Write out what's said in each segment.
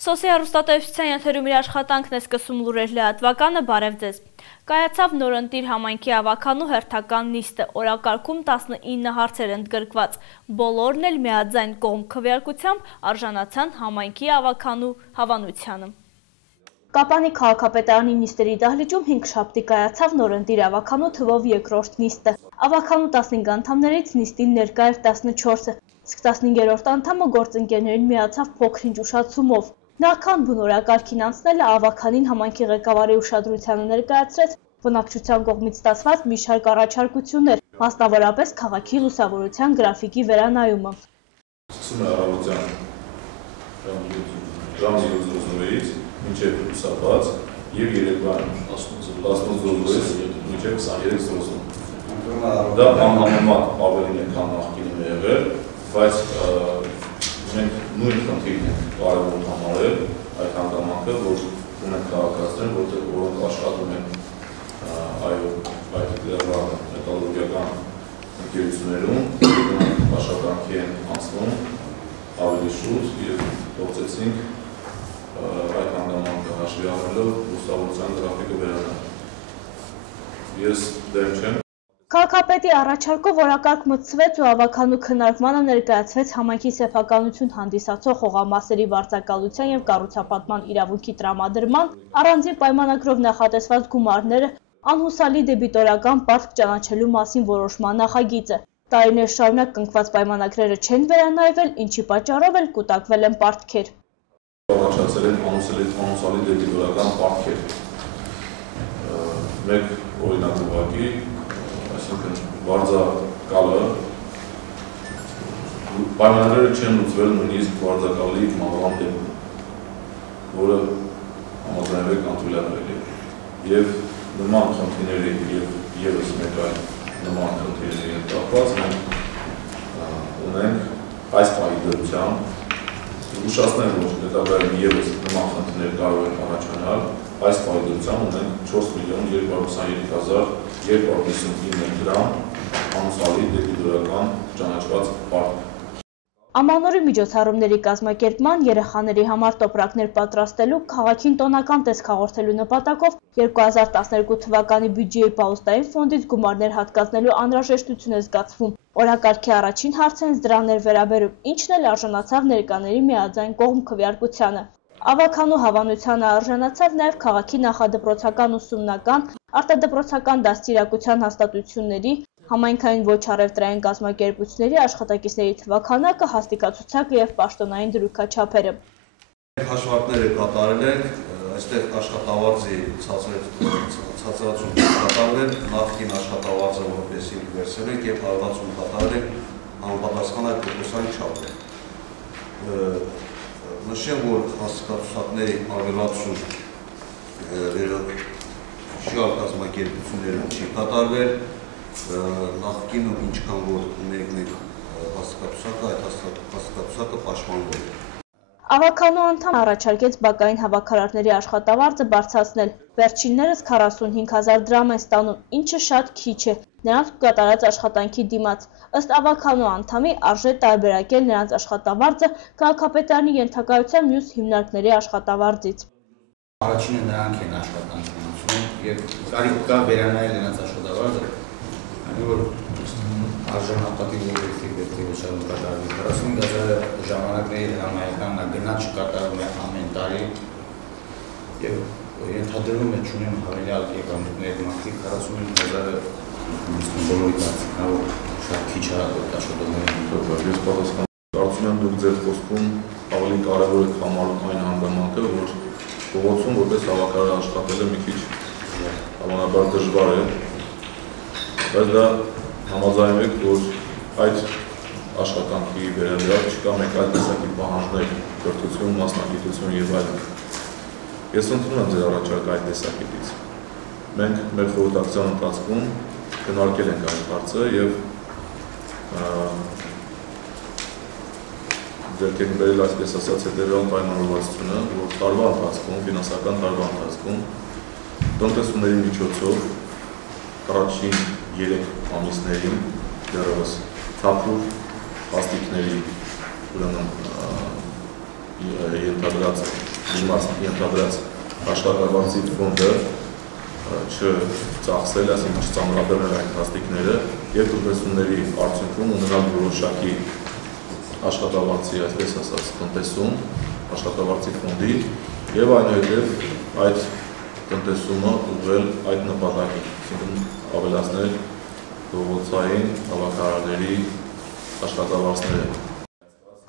Սոսի հեռուստատեսության եթերում իր աշխատանքն է սկսում լուրեր լրատվականը, բարև ձեզ։ Կայացավ նորընտիր համայնքի ավականու հերթական նիստը, օրակարգում 19 հարցեր ընդգրկված, բոլորն էլ միաձայն կողմ քվեարկությամբ արժանացան համայնքի ավականու հավանությանը։ Կապանի քաղաքապետարանի նիստերի դահլիճում 5 շաբթի կայացավ նորընտիր ավականու թվով երկրորդ նիստը։ Ավականու 15 անդամներից նիստին ներկա էր 14-ը, իսկ 15-րդ անդամը գործընկերներին միացավ փոքր-ինչ ուշացումով։ Նախքան բնորակարգին անցնելը ավականին համայնքի ղեկավարի ուշադրությանը ներկայացրեց բնակչության կողմից ստացված մի շարք առաջարկություններ, մասնավորապես քաղաքի լուսավորության գրաֆիկի վերանայումը։ Սկսում է առավոտյան ժամ 0:00-ից մինչև լուսաբաց եւ երեկոյան 18:00-ից մինչև 23:00։ Դա համեմատ ավելին է, քան նախկինում է եղել, բայց մենք նույն խնդիրն ենք կարևոր համարել այդ հանգամանքը, որ ունենք քաղաքացիներ, որոնք աշխատում են այդ մետալուրգիական ընկերություններում, աշխատանքի են անցնում ավելի շուտ եւ փորձեցինք այդ հանգամանքը հաշվի առնելով լուսավորության գրաֆիկը վերանայել։ Ես դեմ չեմ։ Քաղաքապետի առաջարկով օրակարգ մտցվեց ու ավականու քննարկմանը ներկայացվեց համայնքի սեփականություն հանդիսացող հողամասերի վարձակալության եւ կառուցապատման իրավունքի տրամադրման առանձին պայմանագրով նախատեսված գումարները անհուսալի դեբիտորական պարտք ճանաչելու մասին որոշման նախագիծը։ Տարիներ շարունակ կնքված պայմանագրերը չեն վերանայվել, ինչի պատճառով էլ կուտակվել են պարտքեր։ Առաջացել են անհուսալի դեբիտորական պարտքեր։ Մեկ օրինակ ուղղակի այսինքն վարձակալը պայմանագրերը չեն լուծվել նույնիսկ վարձակալի մահվան դեպքում, որը համաձայնվել կամ թույլատրվել է։ Եվ նման խնդիրների եւ եւս մեկ այլ նման խնդիրների հետ կապված մենք ունենք այս պահի դրությամբ ուշացնեմ, որ հետագայում եւս նման խնդիրներ կարող են առաջանալ, այս պահի դրությամբ ունենք 4.223.259 դրամ անհուսալի դեբիտորական ճանաչված պարտք։ Ամանորի միջոցառումների կազմակերպման, երեխաների համար տոպրակներ պատրաստելու, քաղաքին տոնական տեսք հաղորդելու նպատակով 2012 թվականի բյուջեի պահուստային ֆոնդից գումարներ հատկացնելու անհրաժեշտություն է զգացվում։ Օրակարգի առաջին հարցը հենց դրան էր վերաբերում, ինչն էլ արժանացավ ներկաների միաձայն կողմ քվեարկությանը։ Ավականու հավանությանը արժանացավ նաև քաղաքի նախադպրոցական ուսումնական, արտադպրոցական դաստիարակության հաստատությունների, համայնքային ոչ առևտրային կազմակերպությունների աշխատակիցների թվաքանակը, հաստիկացուցակը եւ պաշտոնային դրույքաչափերը։ Հաշվարկները կատարել ենք, այստեղ աշխատավարձի ցածրացում կատարվել, նախկին աշխատավարձը որպեսզի վերցրել ենք եւ հարվածում կատարել ենք համապատասխան այդ տոկոսային չափը։ Նշեմ, որ հաստիկացուցակների ավելացում վերաշյալ կազմակերպություններում չի կատարվել, նախկինում ինչքան որ ունենք հաստիկացուցակը, այդ հաստիկացուցակը պաշտպանվել է։ Ավականու անդամ առաջարկեց բակային հավաքարարների աշխատավարձը բարձրացնել, վերջիններս 45,000 դրամ են ստանում, ինչը շատ քիչ է նրանց կատարած աշխատանքի դիմաց։ Ըստ ավականու անդամի արժե տարբերակել նրանց աշխատավարձը քաղաքապետարանի ենթակայությամբ մյուս հիմնարկների աշխատավարձից։ Առաջինը նրանք են աշխատանք ունեցնում եւ կարիք կա վերանայել նրանց աշխատավարձը, քանի որ արժանապատիվ օբյեկտիվ վճարում կատարվում 45,000 ժամանակների հրամայական գնաց չկատարվում է ամեն տարի եւ ենթադրում է չունեն հավելյալ եկամուտների մարդիկ 45,000 բոլորի կարծիքով շատ քիչ է աշխատողների։ Ես կարծում եմ դուք ձեր խոսքում ավելի կարևոր է համարում այն հանգամանքը, որ փողոցում որպես հավաքարար աշխատելը մի քիչ հավանաբար դժվար է, բայց դա համաձայնում եք, որ այդ աշխատանքի վերաբերյալ չկա մեկ այլ տեսակի պահանջներ, կրթություն, մասնագիտություն եւ այլն։ Ես ընդունում եմ ձեր առաջարկը այդ տեսակետից։ Մենք մեր խորհրդակցության ընթացքում քննարկել ենք այդ հարցը եւ ձեռք ենք բերել այսպես ասած հետեւյալ պայմանավորվածությունը, որ տարվա ընթացքում, ֆինանսական տարվա ընթացքում տնտեսությունների միջոցով առաջին 3 ամիսներին դեռևս թափուր հաստիկների ենթադրած աշխատավարձի ֆոնդը չծախսել, այսինքն չծամրաբերել այդ հաստիկները եւ տնտեսությունների արդյունքում ունենալ որոշակի աշխատավարձի, այսպես ասած, տնտեսում, աշխատավարձի ֆոնդի եւ այնուհետեւ այդ տնտեսումը ուղղել այդ նպատակին, այսինքն ավելացնել դողոցային հավաքարարների աշխատավարձները։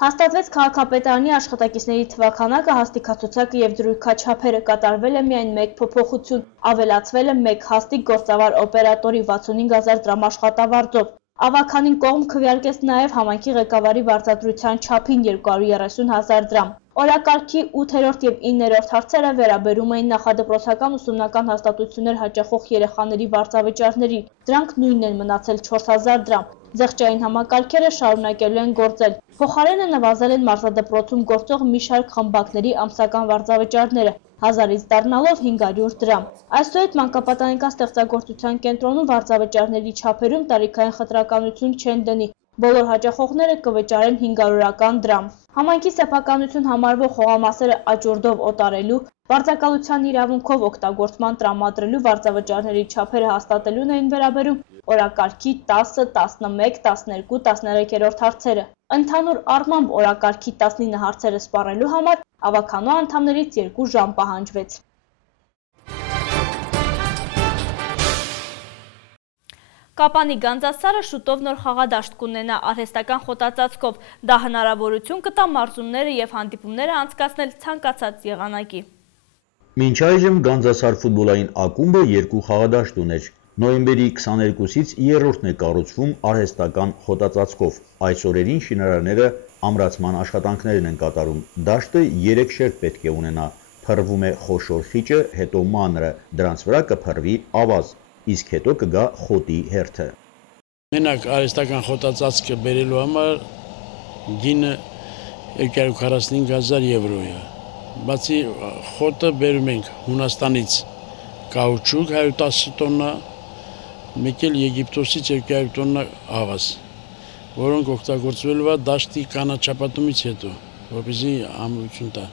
Հաստատվեց քաղաքապետարանի աշխատակիցների թվաքանակը, հաստիկացուցակը եւ դրույքաչափերը, կատարվել է միայն մեկ փոփոխություն, ավելացվել է մեկ հաստիկ գործավար օպերատորի 65000 դրամ աշխատավարձով։ Ավականին կողմ քվեարկեց նաև համայնքի ղեկավարի վարձատրության չափին 230,000 դրամ։ Օրակարգի 8-րդ եւ 9-րդ հարցերը վերաբերում էին նախադպրոցական ուսումնական հաստատություններ հաճախող երեխաների վարձավճարների, դրանք նույնն են մնացել 4000 դրամ։ Զեղչային համակարգերը շարունակելու են գործել։ Փոխարենը նվազել են մարզադպրոցում գործող մի շարք խմբակների ամսական վարձավճարները, 1000-ից դառնալով 500 դրամ։ Այսուհետ մանկապատանեկան ստեղծագործության կենտրոնում վարձավճարների չափերում տարիքային խտրականություն չեն դնի։ Բոլոր հաճախողները կվճարեն 500-ական դրամ։ Համայնքի սեփականություն համարվող հողամասերը աճուրդով օտարելու, վարձակալության իրավունքով օգտագործման տրամադրելու վարձավճարների չափերը հաստատելուն էին վերաբերում օրակարգի 10, 11, 12, 13-րդ հարցերը։ Ընդհանուր առմամբ օրակարգի 19 հարցերը սպառելու համար ավականու անդամներից 2 ժամ պահանջվեց։ Կապանի Գանձասարը շուտով նոր խաղադաշտ կունենա արհեստական խոտածածկով, դա հնարավորություն կտա մարզումները եւ հանդիպումները անցկացնել ցանկացած եղանակի։ Մինչ այժմ Գանձասար ֆուտբոլային ակումբը 2 խաղադաշտ ուներ։ Նոյեմբերի 22-ից 3-րդն է կառուցվում արհեստական խոտածածկով։ Այս օրերին շինարարները ամրացման աշխատանքներն են կատարում։ Դաշտը 3 շերտ պետք է ունենա։ Փռվում է խոշոր խիճը, հետո մանրը, դրանց վրա կփռվի ավազ, իսկ հետո կգա խոտի հերթը։ Մենակ արհեստական խոտածածկը բերելու համար գինը 245,000 եվրո է։ Բացի խոտը բերում ենք Հունաստանից կաուչուկ 110 տոննա, մեկ էլ Եգիպտոսից 200 տոննա ավազ, որոնք օգտագործվելու է դաշտի կանաչապատումից հետո, որպեսզի ամրություն տա։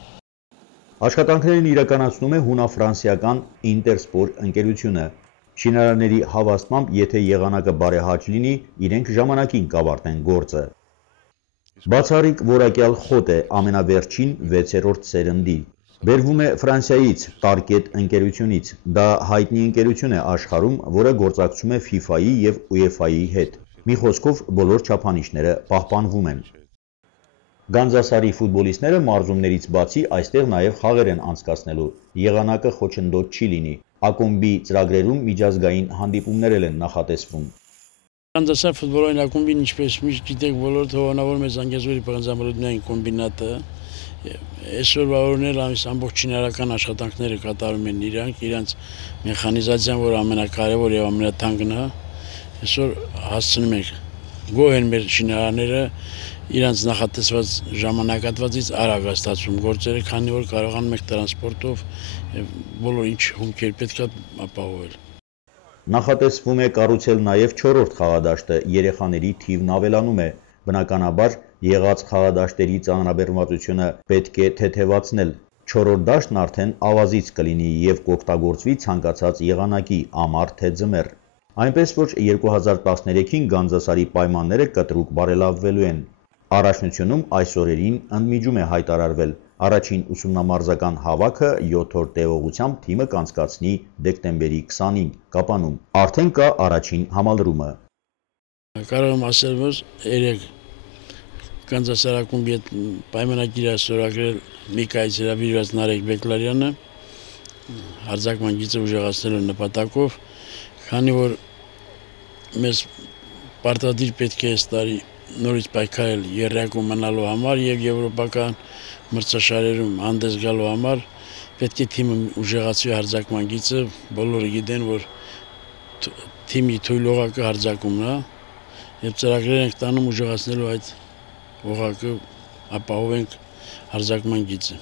Աշխատանքներն իրականացնում է հունա-ֆրանսիական Ինտերսպոր ընկերությունը։ Շինարարների հավաստմամբ, եթե եղանակը բարեհաճ լինի, իրենք ժամանակին կավարտեն գործը։ Բացառիկ որակյալ խոտ է ամենավերջին 6-րդ սերնդի։ Բերվում է Ֆրանսիայից, Տարկետ ընկերությունից։ Դա հայտնի ընկերություն է աշխարհում, որը գործակցում է FIFA-ի եւ UEFA-ի հետ։ Մի խոսքով բոլոր չափանիշները պահպանվում են։ Գանձասարի ֆուտբոլիստները մարզումներից բացի այստեղ նաև խաղեր են անցկացնելու։ Եղանակը խոչընդոտ չի լինի։ Ակումբի ծրագրերում միջազգային հանդիպումներ են նախատեսվում։ Գանձասար ֆուտբոլային ակումբին, ինչպես միշտ գիտեք, բոլոր թողանավորում է Զանգեզուրի պղնձամոլոդնային կոմբինատը։ Այսօրվա օրերն ամբողջ շինարարական աշխատանքները կատարում են իրանց մեխանիզացիան, որ ամենակարևոր եւ ամենաթանկն է։ Այսօր հասցնում ենք գոհ են մեր շինարարները իրանց նախատեսված ժամանակատվածից արագ ստացվում գործերը, քանի որ կարողանում ենք տրանսպորտով բոլոր ինչ հումքեր պետք է ապահովել։ Նախատեսվում է կառուցել նաև 4-րդ խաղադաշտը, երեխաների թիվն ավելանում է։ Բնականաբար եղած խաղադաշտերի ծանրաբեռնվածությունը պետք է թեթևացնել։ 4-րդ դաշտն արդեն ավազից կլինի եւ կօգտագործվի ցանկացած եղանակի, ամառ թե ձմեռ։ Այնպես որ 2013-ին Գանձասարի պայմանները կտրուկ բարելավվելու են։ Առաջնությունում այս օրերին ընդմիջում է հայտարարվել առաջին ուսումնամարզական հավաքը 7-րդ տևողությամբ թիմը կանցկացնի դեկտեմբերի 20-ին Կապանում։ Արդեն կա առաջին համալրումը։ Կարող եմ ասել, որ երեք Գանձասար ակումբի հետ պայմանագիր է ստորագրել Միկայից հրավիրված Նարեկ Բեկլարյանը հարձակման գիծը ուժեղացնելու նպատակով, քանի որ մեզ պարտադիր պետք է այս տարի նորից պայքարել եռյակում մնալու համար եւ եվրոպական մրցաշարերում հանդես գալու համար պետք է թիմը ուժեղացվի հարձակման գիծը, բոլորը գիտեն, որ թիմի թույլ օղակը հարձակումն է եւ ծրագրեր ենք տանում ուժեղացնելու այդ օղակը, ապահովենք հարձակման գիծը։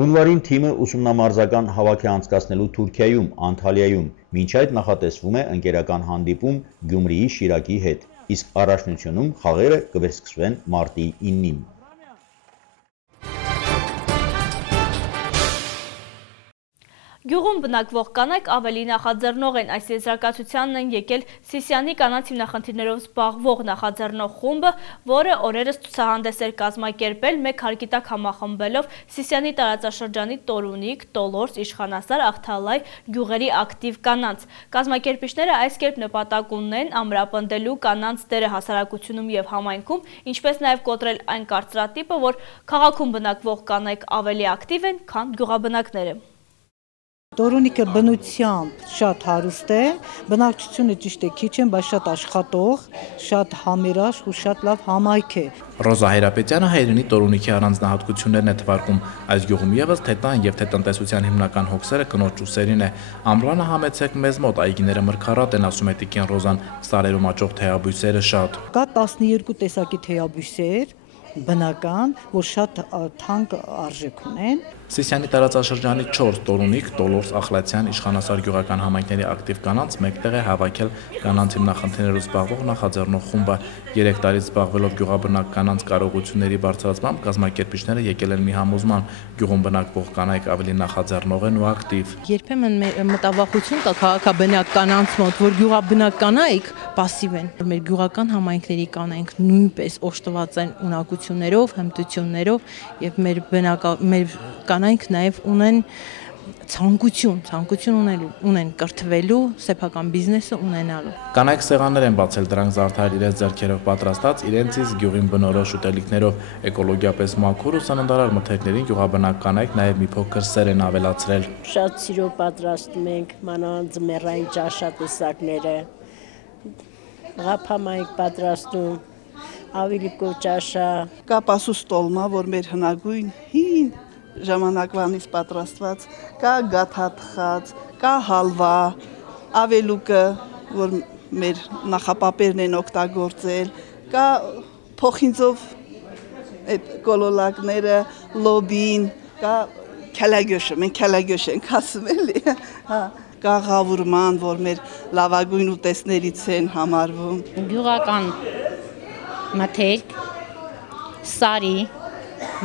Հունվարին թիմը ուսումնամարզական հավաք է անցկացնելու Թուրքիայում, Անտալիայում, մինչ այդ նախատեսվում է ընկերական հանդիպում Գյումրիի Շիրակի հետ, իսկ առաջնությունում խաղերը կվերսկսվեն մարտի 9-ին։ Գյուղում բնակվող կանայք ավելի նախաձեռնող են, այս եզրակացությանն են եկել Սիսիանի կանանց հիմնախնդիրներով զբաղվող նախաձեռնող խումբը, որը օրերս ցուցահանդես էր կազմակերպել մեկ հարկի տակ համախմբելով Սիսիանի տարածաշրջանի Տորունիկ, Տոլորս, Իշխանասար, Աղթալայ գյուղերի ակտիվ կանանց։ Կազմակերպիչները այս կերպ նպատակ ունեն ամրապնդելու կանանց դերը հասարակությունում եւ համայնքում, ինչպես նաեւ կոտրել այն կարծրատիպը, որ քաղաքում բնակվող կանայք ավելի ակտիվ են, քան գյուղաբնակները։ Տորունիկը բնությամբ շատ հարուստ է, բնակչությունը ճիշտ է քիչ են, բայց շատ աշխատող, շատ համերաշխ ու շատ լավ համայնք է։ Ռոզա Հայրապետյանը հայրենի Տորունիկի առանձնահատկություններն է թվարկում։ Այս գյուղում եւս թե տան եւ թե տնտեսության հիմնական հոգսերը կնոջ ուսերին է։ Ամռանը համեցեք մեզ մոտ, այգիները մրգառատ են, ասում է տիկին Ռոզան, սարերում աճող թեյաբույսերը շատ։ Կա 12 տեսակի թեյաբույսեր, բնական, որ շատ թանկ արժեք ունեն։ Սիսիանի տարածաշրջանի 4 Տորունիկ, Տոլորս, Ախլացյան, Իշխանասար գյուղական համայնքների ակտիվ կանանց մեկտեղ է հավաքել կանանց հիմնախնդիրներով զբաղվող նախաձեռնող խումբը։ 3 տարի զբաղվելով գյուղաբնակ կանանց կարողությունների բարձրացմամբ կազմակերպիչները եկել են մի համոզման՝ գյուղում բնակվող կանայք ավելի նախաձեռնող են ու ակտիվ։ Երբեմն մտավախություն կա քաղաքաբնակ կանանց մոտ, որ գյուղաբնակ կանայք пассив են։ Մեր գյուղական համայնքների կանայք նույնպես օժտված են ունակություններով, հմտություններով եւ մեր կանայք նաև ունեն ցանկություն ունեն կրթվելու, սեփական բիզնեսը ունենալու։ Կանայք սեղաններ են բացել, դրանք զարդարել իրենց ձեռքերով պատրաստած իրենցից գյուղին բնորոշ ուտելիքներով, էկոլոգիապես մաքուր ու սննդարար մթերքներին գյուղաբնակ կանայք նաև մի փոքր սեր են ավելացրել։ Շատ սիրով պատրաստում ենք մանավանդ ձմեռային ճաշատեսակները, ղափամայք պատրաստում, ավելի կոճաշա։ Կա պասուստոլմա, որ մեր հնագույն հին ժամանակվանից պատրաստված, կա գաթաթխած, կա հալվա, ավելուկը, որ մեր նախապապերն են օգտագործել, կա փոխինձով այդ կոլոլակները, լոբին, կա քալագյոշը, մենք քալագյոշ ենք ասում էլի, կա ղավուրման, որ մեր լավագույն ուտեստներից են համարվում։ Գյուղական մթերք, սարի,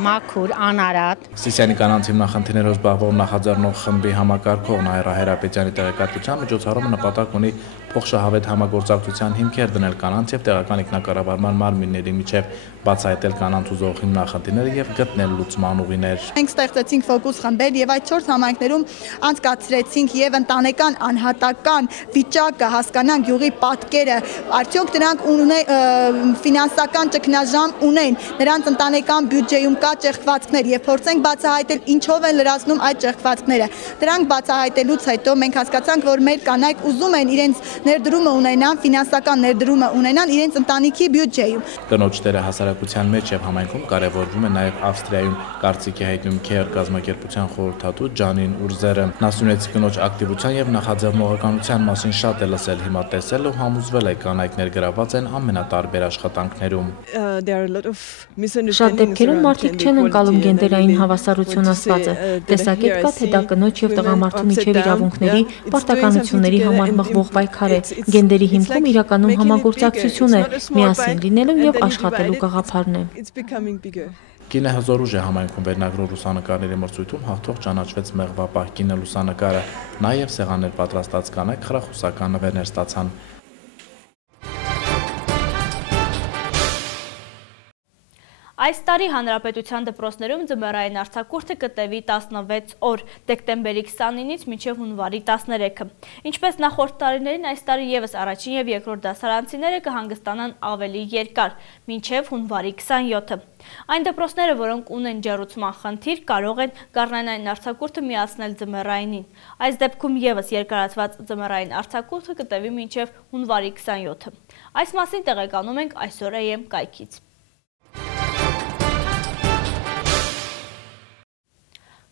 մաքուր, անարատ։ Սիսիանի կանանց հիմնախնդիրներով զբաղվող նախաձեռնող խմբի համակարգող Նաիրա Հայրապետյանի տեղեկատվությամբ միջոցառումը նպատակ ունի փոխշահավետ համագործակցության հիմքեր դնել կանանց եւ տեղական ինքնակառավարման մարմինների միջև, բացահայտել կանանց ուզող հիմնախնդիրները եւ գտնել լուծման ուղիներ։ Մենք ստեղծեցինք ֆոկուս խմբեր եւ այդ 4 համայնքներում անցկացրեցինք եւ ընտանեկան անհատական վիճակը հասկանանք, յուղի պատկերը, արդյոք դրանք ֆինանսական ճգնաժամ ունեն, նրանց ընտանեկան բյուջեում կա ճեղքվածքներ եւ փորձենք բացահայտել ինչով են լրացնում այդ ճեղքվածքները։ Դրանք բացահայտելուց հետո մենք հասկացանք, որ մեր կանայք ուզում են իրենց ներդրումը ունենան, ֆինանսական ներդրումը ունենան իրենց ընտանիքի բյուջեում։ Կնոջ դերը հասարակության մեջ եւ համայնքում կարեւորվում է նաեւ Ավստրիայում կարծիքի հայտնում Քեյր կազմակերպության խորհրդատու Ջանին Ուրզերը։ Նա ասում կնոջ ակտիվության եւ նախաձեռնողականության մասին շատ է լսել, հիմա տեսել ու համոզվել է կանայք ներգրաված են ամենատարբեր աշխատանքներում։ Շատ դեպքերում մարդիկ չեն ընկալում գենդերային հավասարություն ասվածը։ Տեսակետ կա, թե դա կնոջ եւ տղամարդու միջև իրավունքների, պարտականությունների համար մղվող պայքար է։ Գենդերի հիմքում իրականում համագործակցություն է, միասին լինելու եւ աշխատելու գաղափարն է։ Կինը հզոր ուժ է համայնքում վերնագրող լուսանկարների մրցույթում հաղթող ճանաչվեց մեղվապահ կինը լուսանկարը։ Նաև սեղաններ պատրաստած կանայք խրախուսական նվերներ ստացան։ Այս տարի Հանրապետության դպրոցներում ձմեռային արձակուրդը կտևի 16 օր, դեկտեմբերի 29-ից մինչև հունվարի 13-ը։ Ինչպես նախորդ տարիներին, այս տարի ևս առաջին եւ երկրորդ դասարանցիները կհանգստանան ավելի երկար, մինչև հունվարի 27-ը։ Այն դպրոցները, որոնք ունեն ջեռուցման խնդիր, կարող են գարնանային արձակուրդը միացնել ձմեռայինին։ Այս դեպքում ևս երկարացված ձմեռային արձակուրդը կտևի մինչև հունվարի 27-ը։ Այս մասին տեղեկանում ենք այսօր AM կայքից։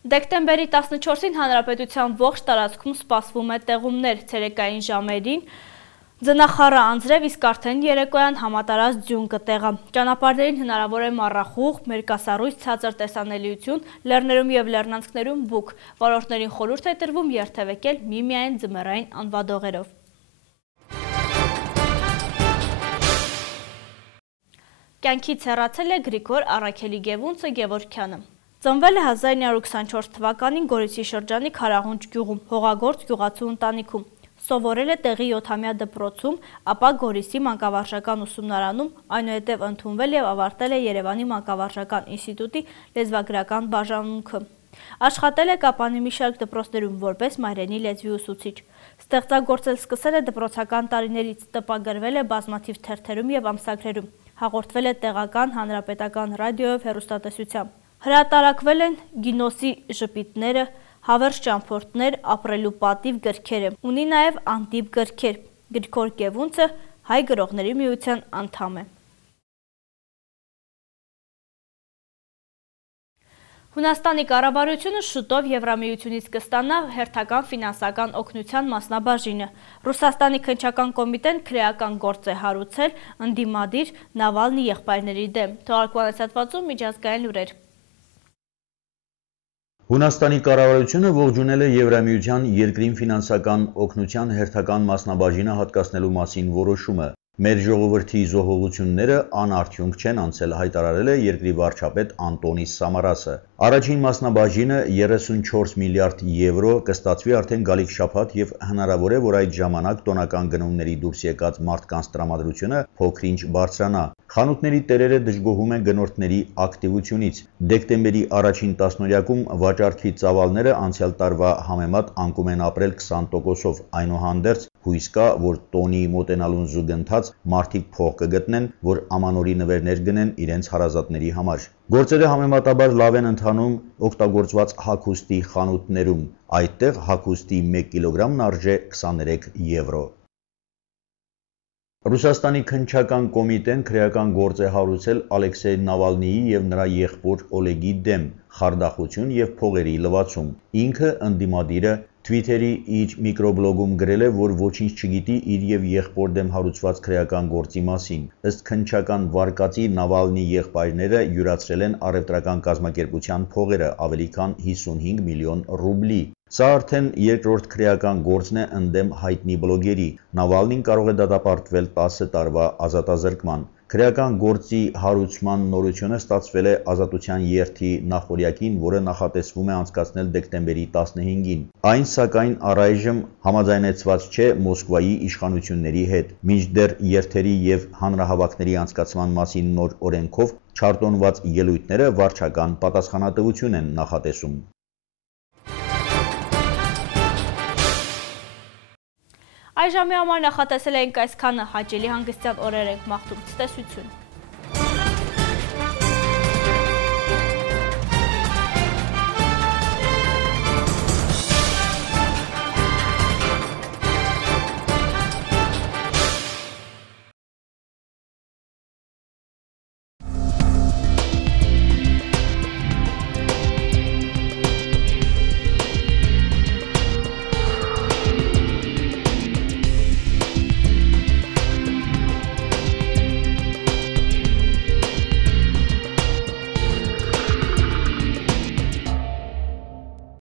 Դեկտեմբերի 14-ին Հանրապետության ողջ տարածքում սպասվում է տեղումներ ցերեկային ժամերին, ձնախառը անձրև, իսկ արդեն երեկոյան համատարած ձյուն կտեղա։ Ճանապարհներին հնարավոր է մառախուղ, մերկասառույց, ցածր տեսանելիություն, լեռներում եւ լեռնանցքներում բուք։ Վարորդներին խորհուրդ է տրվում երթևեկել միմիայն ձմեռային անվադողերով։ Կյանքից հեռացել է Գրիգոր Առաքելի Գևունցը Գևորգյանը։ Ծնվել է 1924 թվականին Գորիսի շրջանի Քարաղունջ գյուղում, հողագործ գյուղացու ընտանիքում։ Սովորել է տեղի 7-ամյա դպրոցում, ապա Գորիսի մանկավարժական ուսումնարանում, այնուհետև ընդունվել եւ ավարտել է Երևանի մանկավարժական ինստիտուտի լեզվագրական բաժանմունքը։ Աշխատել է Կապանի մի շարք դպրոցներում որպես մայրենի լեզվի ուսուցիչ։ Ստեղծագործել սկսել է դպրոցական տարիներից, տպագրվել է բազմաթիվ թերթերում եւ ամսագրերում, հաղորդվել է տեղական, հանրապետական ռադիոյով, հեռուստատեսությամբ։ Հրատարակվել են Գինոսի ժպիտները, Հավերժ ճամփորդներ, ապրելու պատիվ գրքերը, ունի նաև անտիպ գրքեր, Գրքոր Կևունցը Հայ գրողների միության անդամ է։ Հունաստանի կառավարությունը շուտով Եվրամիությունից կստանա հերթական ֆինանսական օգնության մասնաբաժինը։ Ռուսաստանի քննչական կոմիտեն քրեական գործ է հարուցել ընդդիմադիր Նավալնի եղբայրների դեմ։ Թողարկման հատվածում միջազգային լուրեր։ Հունաստանի կառավարությունը ողջունել է Եվրամիության երկրին ֆինանսական օգնության հերթական մասնաբաժինը հատկացնելու մասին որոշումը։ Մեր ժողովրդի զոհողությունները անարդյունք չեն անցել, հայտարարել է երկրի վարչապետ Անտոնիս Սամարասը։ Առաջին մասնաբաժինը 34 միլիարդ եվրո կստացվի արդեն գալիք շաբաթ եւ հնարավոր է, որ այդ ժամանակ տոնական գնումների դուրս եկած մարդկանց տրամադրությունը փոքր-ինչ բարձրանա։ Խանութների տերերը դժգոհում են գնորդների ակտիվությունից։ Դեկտեմբերի առաջին տասնօրյակում վաճառքի ծավալները անցյալ տարվա համեմատ անկում են ապրել 20%-ով, այնուհանդերձ հույս կա, որ տոնի մոտենալուն զուգընթաց մարդիկ փող կգտնեն, որ ամանորի նվերներ գնեն իրենց հարազատների համար։ Գործերը համեմատաբար լավ են ընթանում օգտագործված հագուստի խանութներում։ Այդտեղ հագուստի 1 կիլոգրամն արժե 23 եվրո։ Ռուսաստանի քննչական կոմիտեն քրեական գործ է հարուցել Ալեքսեյ Նավալնիի եւ նրա եղբոր Օլեգի դեմ, խարդախություն եւ փողերի լվացում։ Ինքը ընդդիմադիրը Twitter-ի իր միկրոբլոգում գրել է, որ ոչինչ չգիտի իր եւ եղբոր դեմ հարուցված քրեական գործի մասին։ Ըստ քննչական վարկածի Նավալնի եղբայրները յուրացրել են առևտրական կազմակերպության փողերը ավելի քան 55 միլիոն ռուբլի։ Սա արդեն երկրորդ քրեական գործն է ընդդեմ հայտնի բլոգերի։ Նավալնին կարող է դատապարտվել 10 տարվա ազատազրկման։ Քրեական գործի հարուցման նորությունը ստացվել է Ազատության երթի նախօրյակին, որը նախատեսվում է անցկացնել դեկտեմբերի 15-ին։ Այն սակայն առայժմ համաձայնեցված չէ Մոսկվայի իշխանությունների հետ։ Մինչդեռ երթերի եւ հանրահավաքների անցկացման մասին նոր օրենքով չարտոնված ելույթները վարչական պատասխանատվություն են նախատեսում։ Այժմի համար նախատեսել ենք այսքանը, հաճելի հանգստյան օրեր ենք մաղթում, ցտեսություն։